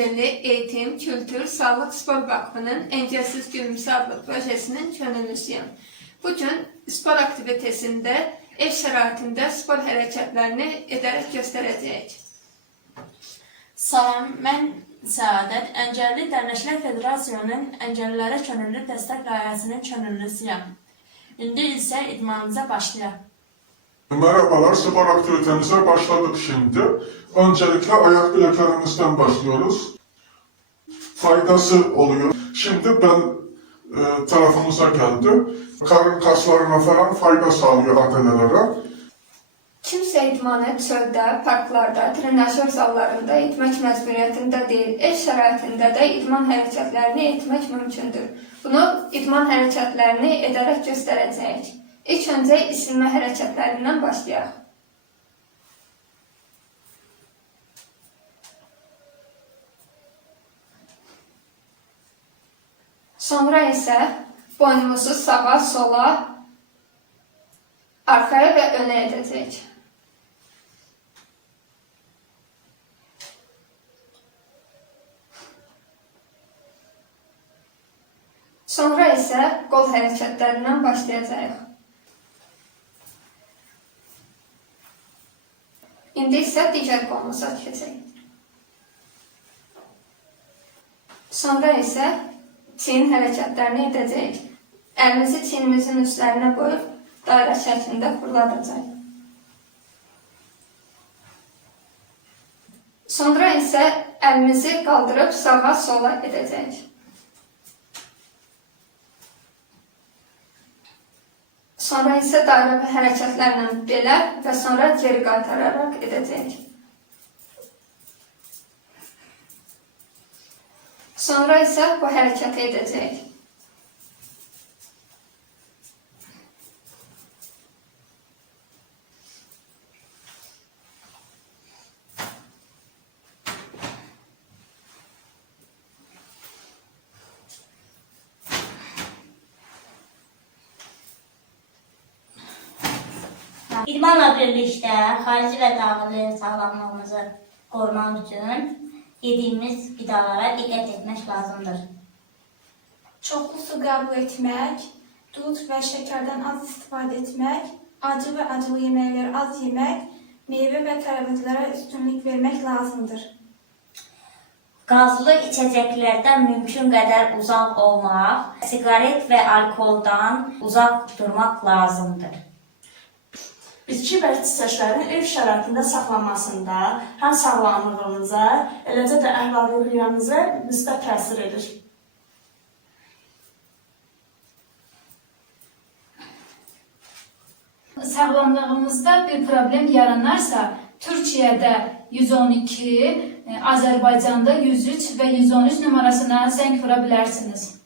Engelli Eğitim, Kültür, Sağlık, Spor Vakfının Engelsiz Günümüzü adlı projesinin könüllüsüyüm. Bugün spor aktivitesinde ev şəraitində spor hərəkətlərini edərək göstərəcəyik. Salam, mən Səadət, Əngəlli Dərnəklər Federasiyanının Əngəllilərə Könüllü Dəstək Layihəsinin könüllüsüyəm. İndi isə idmanımıza başlayaq. Merhabalar, spor aktivitemize başladık şimdi. Öncelikle ayak bileklerimizden başlıyoruz. Faydası oluyor. Şimdi ben tarafımıza geldi. Karın kaslarına falan fayda sağlıyor atelelere. Kimsə idmanı çöldə, parklarda, trenajör zallarında etmək məcburiyyətində deyil, ev şəraitində də idman hərəkətlərini etmək mümkündür. Bunu idman hərəkətlərini edərək göstərəcəyik. İlk öncə isinmə hərəkətlərindən başlayaq. Sonra isə boynumuzu sağa, sola, arxaya və önə edəcəyik. Sonra isə qol hərəkətlərindən başlayacağıq. İndi isə digər qolumuza keçək. Sonra isə çiyin hərəkətlərini edəcəyik. Əlimizi çiyinimizin üstlərinə qoyub dairə şəklində fırladacaq. Sonra isə əlimizi qaldırıb sağa, sola edəcəyik. Sonra isə dairə hərəkətlərlə belə və sonra geri qaytararaq edəcəyik. Sonra isə bu hərəkəti edəcəyik. İdmanla birlikdə xarici və daxili sağlamlığımızı qorumaq üçün yediyimiz qidalara diqqət etmək lazımdır. Çoxlu su qəbul etmək, dud və şəkərdən az istifadə etmək, acı və acılı yeməkləri az yemək, meyvə və tərəvəzlərə üstünlük vermək lazımdır. Qazlı içəcəklərdən mümkün qədər uzaq olmaq, siqaret və alkoldan uzaq durmaq lazımdır. Bitki və çiçəklərin ev şəraitində saxlanmasında həm sağlamlığımıza, eləcə də əhval-ruhiyyəmizə müsbət təsir edir. Sağlamlığımızda bir problem yaranarsa, Türkiyədə 112, Azərbaycanda 103 və 113 numarasına zəng vura bilərsiniz.